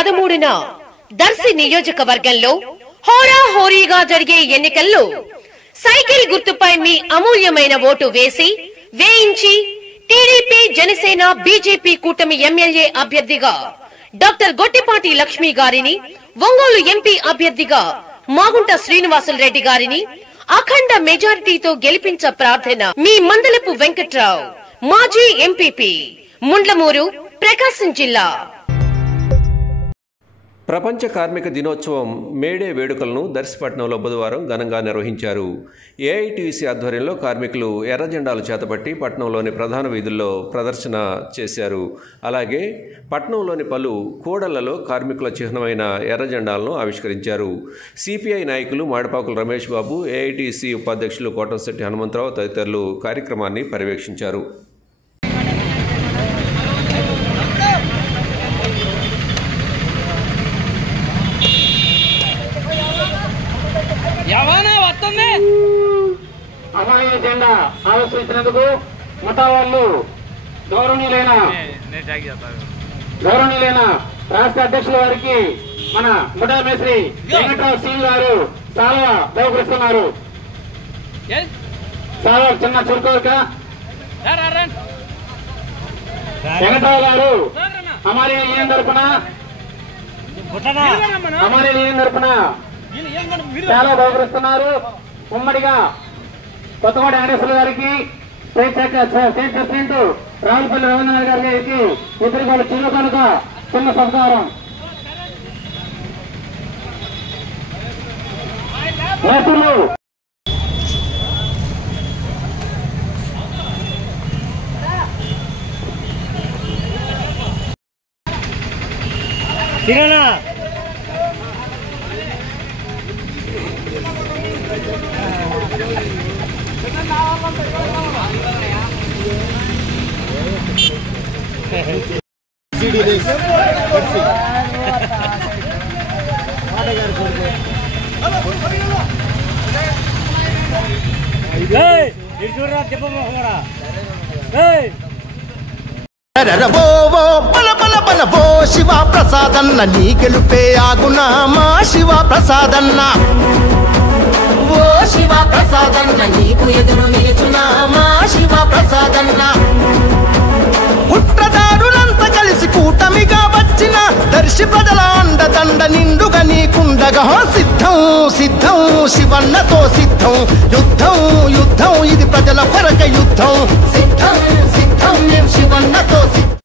13న దర్శి నియోజకవర్గంలో హోరాహోరీగా జరిగే ఎన్నికల్లో సైకిల్ గుర్తుపై మీ అమూల్యమైన ఓటు వేయించి టీడీపీ జనసేన బీజేపీ కూటమి ఎమ్మెల్యే అభ్యర్థిగా డాక్టర్ గొట్టిపాటి లక్ష్మి గారిని, ఒంగోలు ఎంపీ అభ్యర్థిగా మాగుంట శ్రీనివాసులరెడ్డి గారిని అఖండ మెజారిటీతో గెలిపించ ప్రార్థన. మీ మందలపు వెంకట్రావు, మాజీ ఎంపీపీ, ముండ్లమూరు, ప్రకాశం జిల్లా. ప్రపంచ కార్మిక దినోత్సవం మేడే వేడుకలను దర్శిపట్నంలో బుధవారం ఘనంగా నిర్వహించారు. ఏఐటీయూసీ ఆధ్వర్యంలో కార్మికులు ఎర్ర జెండాలు చేతపట్టి పట్టణంలోని ప్రధాన వీధుల్లో ప్రదర్శన చేశారు. అలాగే పట్టణంలోని పలు కూడళ్లలో కార్మికుల చిహ్నమైన ఎర్ర జెండాలను ఆవిష్కరించారు. సిపిఐ నాయకులు మాడపాకుల రమేష్ బాబు, ఏఐటీయూసీ ఉపాధ్యక్షులు కోటంశెట్టి హనుమంతరావు తదితరులు కార్యక్రమాన్ని పర్యవేక్షించారు. అమ్మాయి జెండా ఆవిష్కరించినందుకు ముఠా వాళ్ళు గౌరవనీయులైన రాష్ట్ర అధ్యక్షుల వారికి మన ముఠా మేస్త్రి వెంకట్రావు సింగ్ గారు సాల్వ బహుకరిస్తున్నారు. సాల్వ చిన్న చురుకోక వెంకట్రావు గారు అమ్మాయి యూనియన్ తరఫున చాలా బహుకరిస్తున్నారు. ఉమ్మడిగా కొత్తగూడ వెంకటేశ్వర గారికి, స్టేట్ ప్రెసిడెంట్ రావులపల్లి రవీంద్రనాథ్ గారికి ఇద్దరు వాళ్ళు చిన్న కనుక చిన్న సత్కారం. నేతలు శివ ప్రసాదన్న నీ గెలుపే ఆగునా మా శివ ప్రసాదన్న, ఓ శివ ప్రసాదన్న నీకు ఎదురు నిలుచునా మా శివ ప్రసాదన్న. కుట్రదారులంతా కలిసి కూటమిగా వచ్చిన దర్శి ప్రజల అండదండ నిండుగా నీకుండగా సిద్ధం సిద్ధం శివన్నతో సిద్ధం, యుద్ధం యుద్ధం ఇది ప్రజల కొరక యుద్ధం, సిద్ధం సిద్ధం శివన్నతో సిద్ధం.